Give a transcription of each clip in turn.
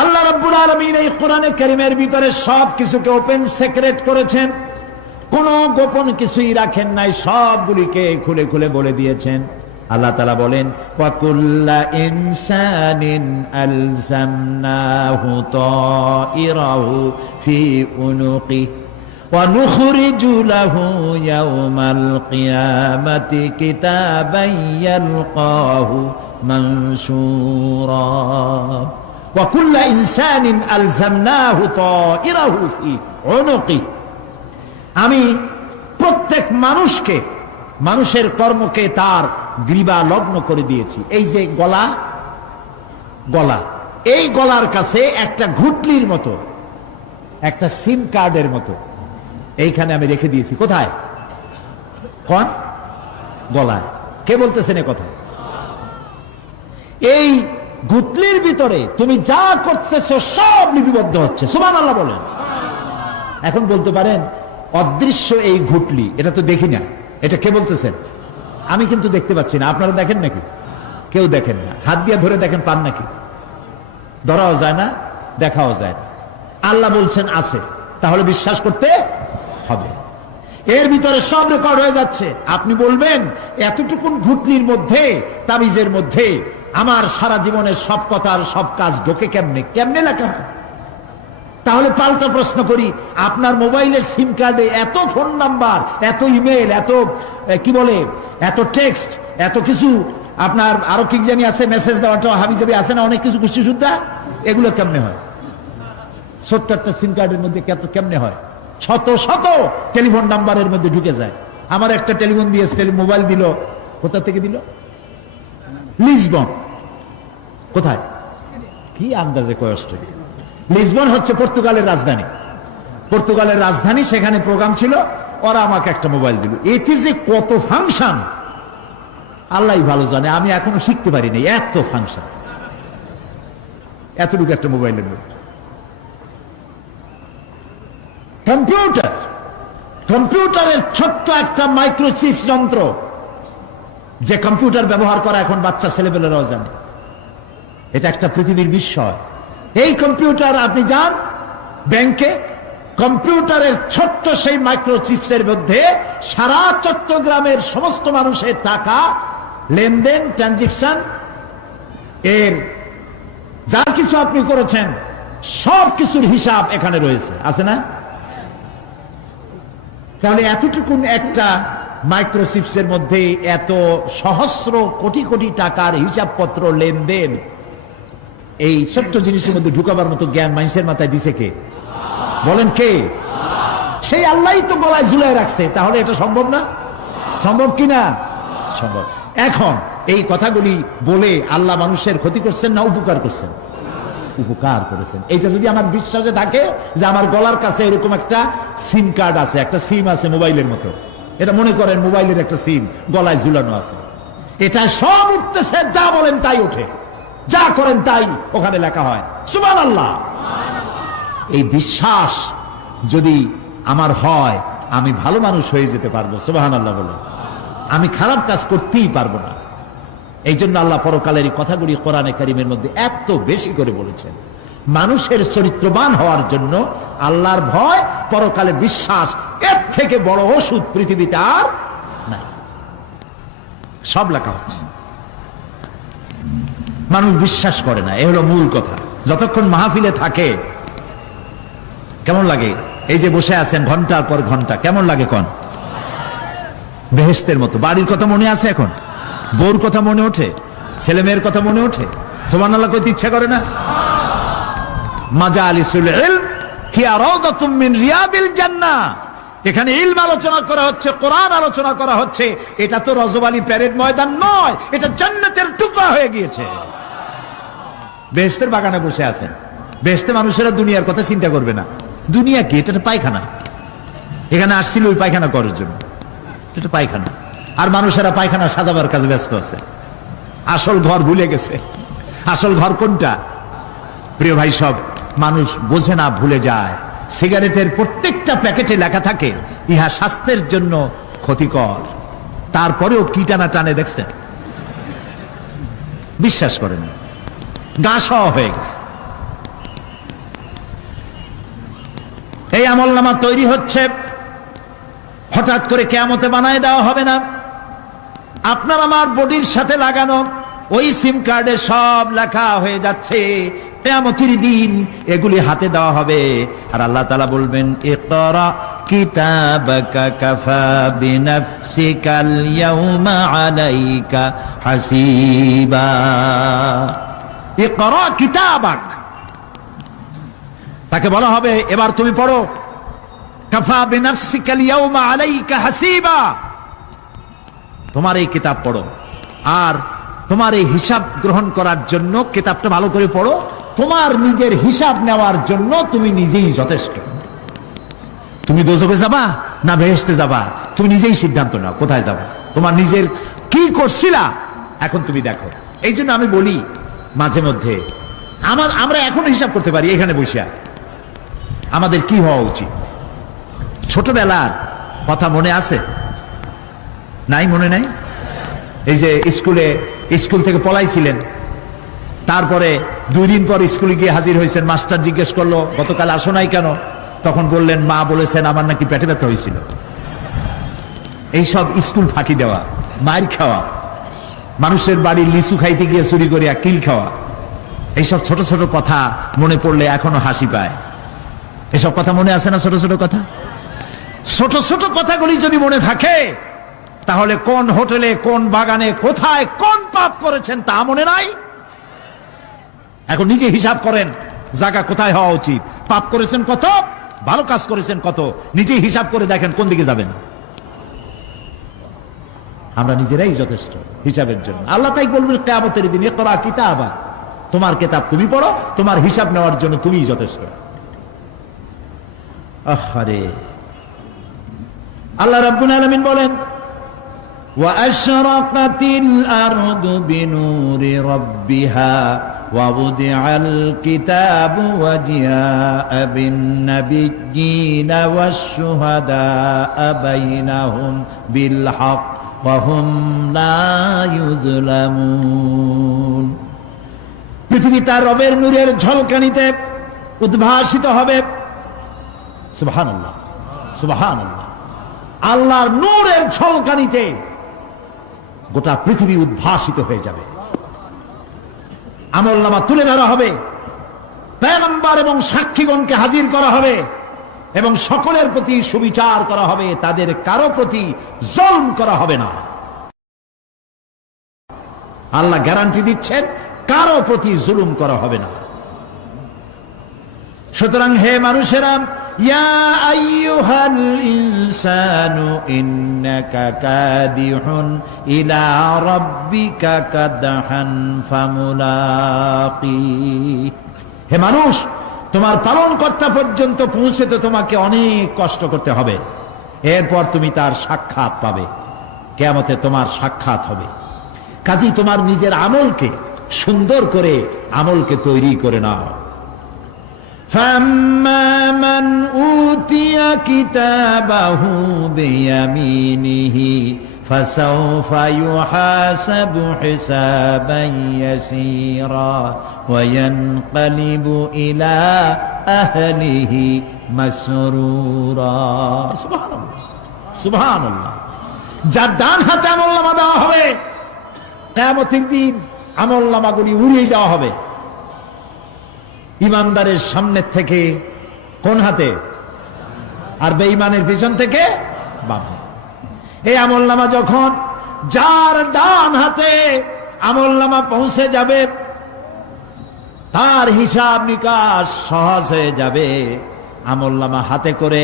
আল্লাহ রাব্বুল আলামিন এই কোরআনে কারীমের ভিতরে সব কিছুকে ওপেন সিক্রেট করেছেন, কোনো গোপন কিছুই রাখেন নাই, সবগুলিকে খুলে খুলে বলে দিয়েছেন। আল্লাহ তাআলা বলেন, ওয়া কুল্লা ইনসানিন আলজামনাহু তাইরাহু ফি উনুকি ওয়া নুখরিজু লাহু ইয়াওমাল কিয়ামাতি কিতাবান ইয়ালকাহু মানসুরা। ওয়া কুল্লা ইনসানিন আলজামনাহু তাইরাহু ফি উনুকি, আমি প্রত্যেক মানুষকে, মানুষের কর্মকে তার গ্রীবা লগ্ন করে দিয়েছি। এই যে গলা, গলা, এই গলার কাছে একটা ঘুটলির মতো, একটা সিম কার্ডের মতো এইখানে আমি রেখে দিয়েছি। কোথায়? কোন গলায়? কে বলতেছেন এ কথা? এই ঘুটলির ভিতরে তুমি যা করতেছো সব লিপিবদ্ধ হচ্ছে। সুবহানাল্লাহ বলেন। এখন বলতে পারেন অদৃশ্য এই ঘুটলি, এটা তো দেখি না, এটা কে বলতেছেন? আমি কিন্তু দেখতে পাচ্ছি না। আপনারা দেখেন নাকি? কেউ দেখেন না। হাত দিয়ে ধরে দেখেন, পান নাকি? ধরাও যায় না, দেখাও যায় না। আল্লাহ বলছেন আছে, তাহলে বিশ্বাস করতে হবে। এর ভিতরে সব রেকর্ড হয়ে যাচ্ছে। আপনি বলবেন এতটুকুন ঘুটলির মধ্যে, তাবিজের মধ্যে আমার সারা জীবনের সব কথার সব কাজ ঢোকে কেমনে? কেমনে লেখা হয়? তাহলে পাল্টা প্রশ্ন করি, আপনার মোবাইলের সিম কার্ডে এত ফোন নাম্বার, এত ইমেল, এত কি বলে, এত টেক্সট, এত কিছু, আপনার আরো কি জানি আছে, মেসেজ দেওয়াটা হাবিজাবি আছে না, অনেক কিছু খুশি সুদ্ধা, এগুলো কেমনে হয়? 70টা সিম কার্ডের মধ্যে কেমনে হয়? শত শত টেলিফোন নাম্বারের মধ্যে ঢুকে যায়। আমার একটা টেলিফোন দিয়ে মোবাইল দিল, কোথা থেকে দিল? লিসবন। কোথায়? কি আন্দাজে কয় অস্ট্রেলিয়া? লিসবন হচ্ছে পর্তুগালের রাজধানী। পর্তুগালের রাজধানী, সেখানে প্রোগ্রাম ছিল, ওরা আমাকে একটা মোবাইল দিল। এতে যে কত ফাংশন আল্লাহ ভালো জানে, আমি এখনো শিখতে পারিনি। এত ফাংশন, এতটুকু একটা মোবাইলের মধ্যে। কম্পিউটার, কম্পিউটারের ছোট্ট একটা মাইক্রোচিপ যন্ত্র, যে কম্পিউটার ব্যবহার করা এখন বাচ্চা ছেলেপেলেরাও জানে। এটা একটা পৃথিবীর বিস্ময়। এই কম্পিউটার, আপনি যান ব্যাংকে, কম্পিউটারের ছোট্ট সেই মাইক্রোচিপসের মধ্যে সারা চট্টগ্রামের সমস্ত মানুষের টাকা লেনদেন, ট্রানজাকশন, এর যা কিছু আপনি করেছেন সব কিছুর হিসাব এখানে রয়েছে, আছে না? তাহলে এতটুকুন একটা মাইক্রোচিপসের মধ্যে এত সহস্র কোটি কোটি টাকার হিসাবপত্র, লেনদেন, এই ছোট্ট জিনিসের মধ্যে ঢুকাবার মতো জ্ঞান মানুষের মাথায় দিছে কে? বলেন কে? সেই আল্লাহই তো গলায় ঝুলাই রাখছে। তাহলে এটা সম্ভব না? সম্ভব কি না? সম্ভব। এখন এই কথাগুলি বলে আল্লাহ মানুষের ক্ষতি করছেন না উপকার করছেন? উপকার করেছেন। এইটা যদি আমার বিশ্বাসে থাকে যে আমার গলার কাছে এরকম একটা সিম কার্ড আছে, একটা সিম আছে মোবাইলের মতো, এটা মনে করেন মোবাইলের একটা সিম গলায় ঝুলানো আছে, এটা সব উঠতেছে, যা বলেন তাই ওঠে, যা করেন তাই ওখানে লেখা হয়। সুবহানাল্লাহ। এই বিশ্বাস যদি আমার হয়, আমি ভালো মানুষ হয়ে যেতে পারবো। সুবহানাল্লাহ বলে আমি খারাপ কাজ করতেই পারবো না। এই জন্য আল্লাহ পরকালের এই কথাগুলি কোরআনে কারীমের মধ্যে এত বেশি করে বলেছেন। মানুষের চরিত্রবান হওয়ার জন্য আল্লাহর ভয়, পরকালে বিশ্বাস, এর থেকে বড় ওষুধ পৃথিবীতে আর নাই। সব লেখা হচ্ছে, মানুষ বিশ্বাস করে না, এ হলো মূল কথা। যতক্ষণ মাহফিলে থাকে কেমন লাগে? এই যে বসে আছেন ঘন্টার পর ঘন্টা, কেমন লাগে? কোন বেহেশতের মতো। বাড়ির কথা মনে আছে এখন? বউর কথা মনে ওঠে? ছেলে মেয়ের কথা মনে ওঠে? সুবহানাল্লাহ কইতে ইচ্ছা করে না? মাজালিসুল ইলম হিয়া রাওদাতুম মিন রিয়াদিল জান্নাহ। এখানে ইলম আলোচনা করা হচ্ছে, কোরআন আলোচনা করা হচ্ছে। এটা তো রজবালি প্যারেড ময়দান নয়, এটা জান্নাতের টুকরা হয়ে গিয়েছে। বেহেশতের বাগানে বসে আছেন। বেহেশতে মানুষেরা দুনিয়ার কথা চিন্তা করবে না। দুনিয়া কি? এটা পায়খানা। এখানে আসছিল ওই পায়খানা করার জন্য, এটা পায়খানা। আর মানুষেরা পায়খানা সাজাবার কাজে ব্যস্ত আছে, আসল ঘর ভুলে গেছে। আসল ঘর কোনটা? প্রিয় ভাই, সব মানুষ বোঝে না, ভুলে যায়। সিগারেটের প্রত্যেকটা প্যাকেটে লেখা থাকে ইহা স্বাস্থ্যের জন্য ক্ষতিকর, তারপরেও কি টানা টানে দেখছেন? বিশ্বাস করেন, গা সওয়া হয়ে গেছে। আমলনামা তৈরি হচ্ছে, হঠাৎ করে কিয়ামতে বানায় দেওয়া হবে না। আপনার আমার বডির সাথে লাগানো ওই সিম কার্ডে সব লেখা হয়ে যাচ্ছে, কিয়ামতের দিন এগুলি হাতে দেওয়া হবে। আর আল্লাহ তাআলা বলবেন, ইকরা কিতাবাকা কাফা বিনাফসিকাল ইয়াউমা আলাইকা হাসিবা। ইকরা কিতাবাক, তাকে বলা হবে এবার তুমি পড়ো। কাফা বিনাফসিকাল ইয়াউমা আলাইকা হাসিবা, তোমার এই কিতাব পড়ো, আর তোমার এই হিসাব গ্রহণ করার জন্য কিতাবটা ভালো করে পড়ো। তোমার নিজের হিসাব নেওয়ার জন্য তুমি নিজেই যথেষ্ট। তুমি দোজখে যাবা না বেহেশতে যাবা, তুমি নিজেই সিদ্ধান্ত নাও কোথায় যাবা। তোমার নিজের কি করছিলা এখন তুমি দেখো। এই জন্য আমি বলি মাঝে মধ্যে আমরা এখন হিসাব করতে পারি এখানে বসে আমাদের কি হওয়া উচিত। ছোটবেলার কথা মনে আছে? নাই, মনে নাই? এই যে স্কুল থেকে পলাইছিলেন, তারপরে 2 দিন পর স্কুলে গিয়ে হাজির হয়েছেন, মাস্টার জিজ্ঞেস করলো গতকাল আসো নাই কেন? তখন বললেন মা বলেছেন আমার নাকি পেটে ব্যথা হয়েছিল। এইসব স্কুল ফাঁকি দেওয়া, মার খাওয়া, মানুষের বাড়ির লিচু খাইতে গিয়ে চুরি করিয়া কিল খাওয়া, এইসব ছোট ছোট কথা মনে পড়লে এখনো হাসি পায়। এসব কথা মনে আছে না? ছোট ছোট কথা, ছোট ছোট কথাগুলি যদি মনে থাকে তাহলে কোন হোটেলে, কোন বাগানে, কোথায় কোন পাপ করেছেন তা মনে নাই? এখন নিজে হিসাব করেন জায়গা কোথায় হওয়া উচিত, পাপ করেছেন কত, ভালো কাজ করেছেন কত, নিজে হিসাব করে দেখেন কোন দিকে যাবেন। আমরা নিজেরাই যথেষ্ট হিসাবের জন্য। আল্লাহ তাই বলবেন কিয়ামতের দিন, ইকরা কিতাবা, তোমার কিতাব তুমি পড়ো, তোমার হিসাব নেওয়ার জন্য তুমিই যথেষ্ট। আহারে, আল্লাহ রাব্বুল আলামিন বলেন, وَأَشْرَقَتِ الْأَرْضُ بِنُورِ رَبِّهَا وَوُضِعَ الْكِتَابُ وَجِاءَ بِالنَّبِيِّينَ وَالشُّهَدَاءَ بَيْنَهُمْ بِالْحَقِّ وَهُمْ لَا يُظْلَمُونَ। পৃথিবী তার রবের নূরের ঝলকানিতে উদ্ভাসিত হবে। সুবহানাল্লাহ, সুবহানাল্লাহ। আল্লাহর নূরের ঝলকানিতে গোটা পৃথিবী উদ্ভাসিত হয়ে যাবে। আমলনামা তুলে ধরা হবে, পয়গম্বর এবং সাক্ষীগণকে হাজির করা হবে এবং সকলের প্রতি সুবিচার করা হবে, তাদের কারো প্রতি জুলম করা হবে না। আল্লাহ গ্যারান্টি দিচ্ছেন কারো প্রতি জুলুম করা হবে না। সুতরাং হে মানুষেরা, ইয়া আইয়ুহাল ইনসানু ইন্নাকা কাদিহুন ইলা রাব্বিকা কাদহান ফামুলাকি। হে মানুষ, তোমার পালনকর্তা পর্যন্ত পৌঁছতে তোমাকে অনেক কষ্ট করতে হবে, এরপর তুমি তার সাক্ষাৎ পাবে। কিয়ামতে তোমার সাক্ষাৎ হবে। কাজী তোমার নিজের আমলকে সুন্দর করে আমলকে তৈরি করে নাও। فَأَمَّا مَنْ أُوتِيَ كِتَابَهُ بِيَمِينِهِ فَسَوْفَ يُحَاسَبُ حِسَابًا يَسِيرًا وَيَنْقَلِبُ إِلَى أَهْلِهِ مسرورا। সুবহানাল্লাহ, সুবহানাল্লাহ। যার ডান হাতে আমলনামা দেওয়া হবে, কিয়ামতের দিন আমলনামাগুলি উড়িয়ে দেওয়া হবে। ইমানদারের সামনে থেকে কোন হাতে, আর বেঈমানের পিছন থেকে বাম হাতে। এই আমলনামা যখন যার ডান হাতে আমলনামা পৌঁছে যাবে, তার হিসাব নিকাশ সহজ হয়ে যাবে। আমলনামা হাতে করে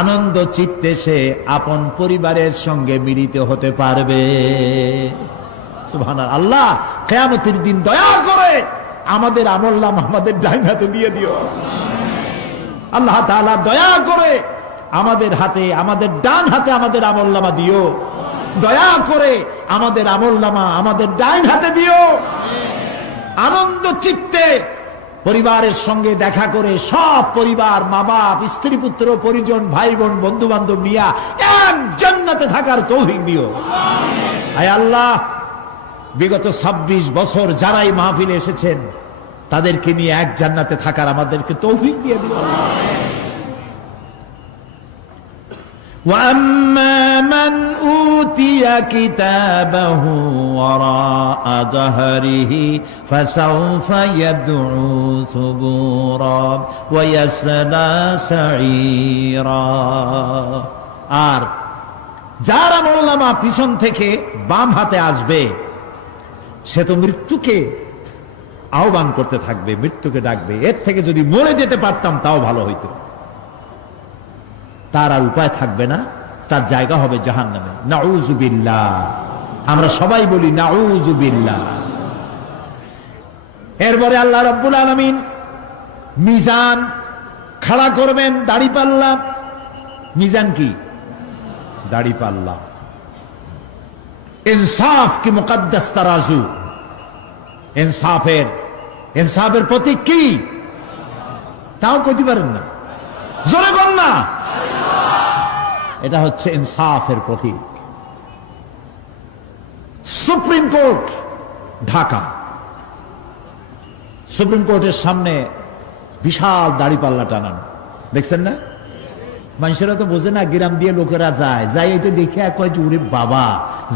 আনন্দ চিত্তে সে আপন পরিবারের সঙ্গে মিলিত হতে পারবে। সুবহানাল্লাহ। আল্লাহ কিয়ামতের দিন দয়া করে আমাদের আমলনামা আমাদের ডান হাতে দিয়ে দিও। আল্লাহ তাআলা দয়া করে আমাদের হাতে, আমাদের ডান হাতে আমাদের আমলনামা দিও। দয়া করে আমাদের আমলনামা আমাদের ডান হাতে দিও। আনন্দ চিত্তে পরিবারের সঙ্গে দেখা করে সব পরিবার, মা বাপ, স্ত্রী পুত্র পরিজন, ভাই বোন, বন্ধু বান্ধব নিয়া এক জান্নাতে থাকার তৌফিক দিও। আয় আল্লাহ, বিগত 26 বছর যারাই মাহফিলে এসেছেন তাদেরকে নিয়ে এক জান্নাতে থাকার আমাদেরকে তৌফিক দিয়ে দিও। وأما من أوتي كتابه وراء ظهره فسوف يدعو ثبورا ويصلى سعيرا। আর যার আমলনামা পিছন থেকে বাম হাতে আসবে সে তো মৃত্যুকে আহ্বান করতে থাকবে, মৃত্যুকে ডাকবে। এর থেকে যদি মরে যেতে পারতাম তাও ভালো হইতো। তার আর উপায় থাকবে না, তার জায়গা হবে জাহান্নামে। নাউযুবিল্লাহ। আমরা সবাই বলি নাউযুবিল্লাহ। এরপরে আল্লাহ রাব্বুল আলামিন মিজান খাড়া করবেন, দাড়িপাল্লা। মিজান কি? দাড়িপাল্লা। ইনসাফ কি মুকদ্দাস তারাজু। ইনসাফের প্রতীক কি? তাও কইতে পারেন না, জোরে বল না। এটা হচ্ছে ইনসাফের প্রতীক। সুপ্রিম কোর্ট ঢাকা, সুপ্রিম কোর্টের সামনে বিশাল দাড়িপাল্লা টানানো, দেখছেন না? মানুষেরা তো বোঝে না, গ্রাম দিয়ে লোকেরা যায়, যাই এটা দেখে কয় যে ওরে বাবা,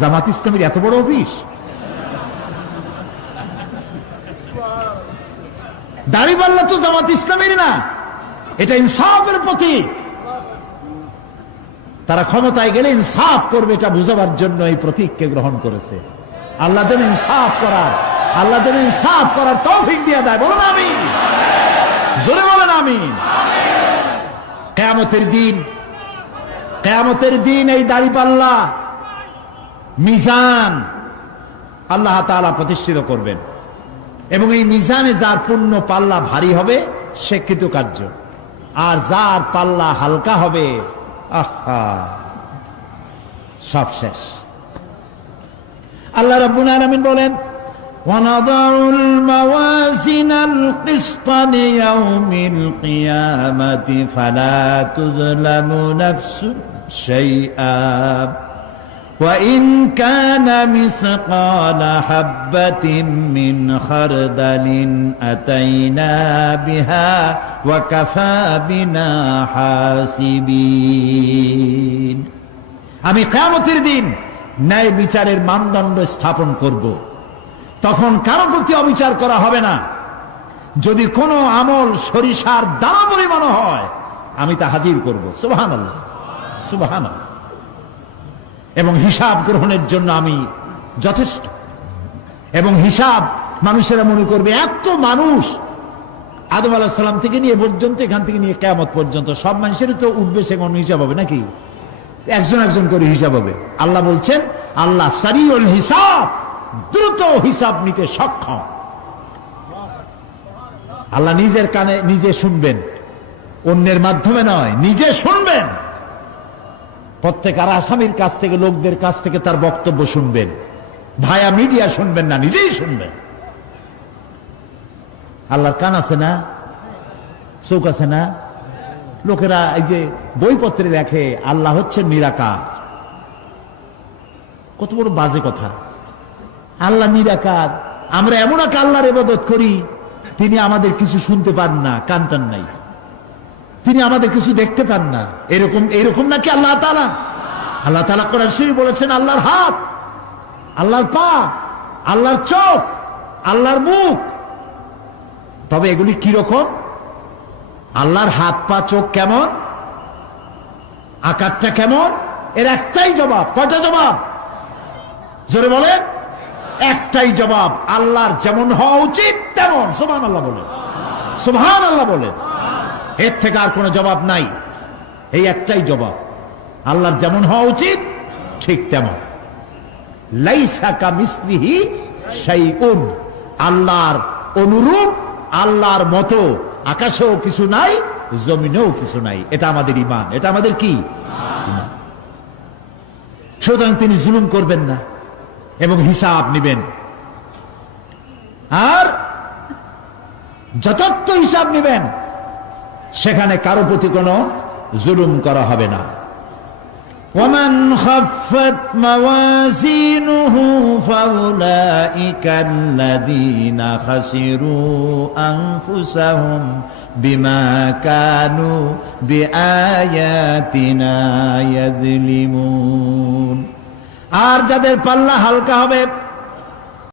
জামাত ইসলামের এত বড় অফিস। দাড়িপাল্লা তো জামাত ইসলামের না, এটা ইনসাফের প্রতীক। তারা ক্ষমতায় গেলে ইনসাফ করবে, এটা বুঝাবার জন্য এই প্রতীককে গ্রহণ করেছে। আল্লাহ যেন ইনসাফ করার তৌফিক দিয়ে দেয়। বলুন আমিন, জোরে বলেন আমিন। কিয়ামতের দিন এই দাড়িপাল্লা মিজান আল্লাহ তাআলা প্রতিষ্ঠিত করবেন, এবং এই মিজানে যার পুণ্য পাল্লা ভারী হবে সে কৃতকার্য, আর যার পাল্লা হালকা হবে আহা সব শেষ। আল্লাহ রাব্বুল আলামিন বলেন وَنَضَعُ الْمَوَازِينَ الْقِسْطَ لِيَوْمِ الْقِيَامَةِ فَلَا تُظْلَمُ نَفْسٌ شَيْئًا وَإِنْ كَانَ مِثْقَالَ حَبَّةٍ مِّنْ خَرْدَلٍ أَتَيْنَا بِهَا وَكَفَى بِنَا حَاسِبِينَ। আমি কিয়ামতের দিন ন্যায় বিচারের মানদণ্ড স্থাপন করব। তখন কারো প্রতি অবিচার করা হবে না। যদি কোনো আমল সরিষার দানা পরিমাণ হয় আমি তা হাজির করব। সুবহানাল্লাহ, সুবহানাল্লাহ। এবং হিসাব গ্রহণের জন্য আমি যথেষ্ট। এবং হিসাব মানুষেরা মনে করবে এত মানুষ, আদম আলাইহিস সালাম থেকে নিয়ে পর্যন্ত, এখান থেকে নিয়ে কিয়ামত পর্যন্ত সব মানুষেরই তো উঠবে সেখানে হিসাব হবে নাকি? একজন একজন করে হিসাব হবে। আল্লাহ বলছেন আল্লাহ সারিউল হিসাব, দ্রুত হিসাব নিতে সক্ষম। আল্লাহ নিজের কানে নিজে শুনবেন, অন্যের মাধ্যমে নয়, নিজে শুনবেন। প্রত্যেক আর আসামির কাছ থেকে, লোকদের কাছ থেকে তার বক্তব্য শুনবেন, ভায়া মিডিয়া শুনবেন না, নিজেই শুনবেন। আল্লাহর কান আছে না, চোখ আছে না? লোকেরা এই যে বইপত্রে লেখে আল্লাহ হচ্ছে নিরাকার, কত বড় বাজে কথা। আল্লাহ নিরাকার, আমরা এমন এক আল্লাহর ইবাদত করি তিনি আমাদের কিছু শুনতে পান না, কান টান নাই, তিনি আমাদের কিছু দেখতে পান না। এরকম নাকি আল্লাহ তাআলা? আল্লাহ তাআলা কোরআন শরীফে বলেছেন আল্লাহর হাত, আল্লাহর পা, আল্লাহর চোখ, আল্লাহর মুখ। তবে এগুলি কি রকম? আল্লাহর হাত, পা, চোখ কেমন, আকারটা কেমন? এর একটাই জবাব। কয়টা জবাব? জোরে বলেন। একটাই জবাব, আল্লাহর যেমন হওয়া উচিত তেমন। সুবহানাল্লাহ বলেন, সুবহানাল্লাহ বলেন। এর থেকে আর কোনো জবাব নাই, এই একটাই জবাব, আল্লাহর যেমন হওয়া উচিত ঠিক তেমন। লাইসা কামিসলিহি শাইউন, আল্লাহর অনুরূপ, আল্লাহর মতো আকাশেও কিছু নাই, জমিনেও কিছু নাই। এটা আমাদের ঈমান, এটা আমাদের কি? ঈমান। সুতরাং তিনি জুলুম করবেন না এবং হিসাব নেবেন, আর যথার্থ হিসাব নেবেন। সেখানে কারো প্রতি কোনো জুলুম করা হবে না। ومن خفت موازينه فأولئك الذين خسروا أنفسهم বিমা কানু বিআয়াতিনা ইয়াযলিমুন। আর যাদের পাল্লা হালকা হবে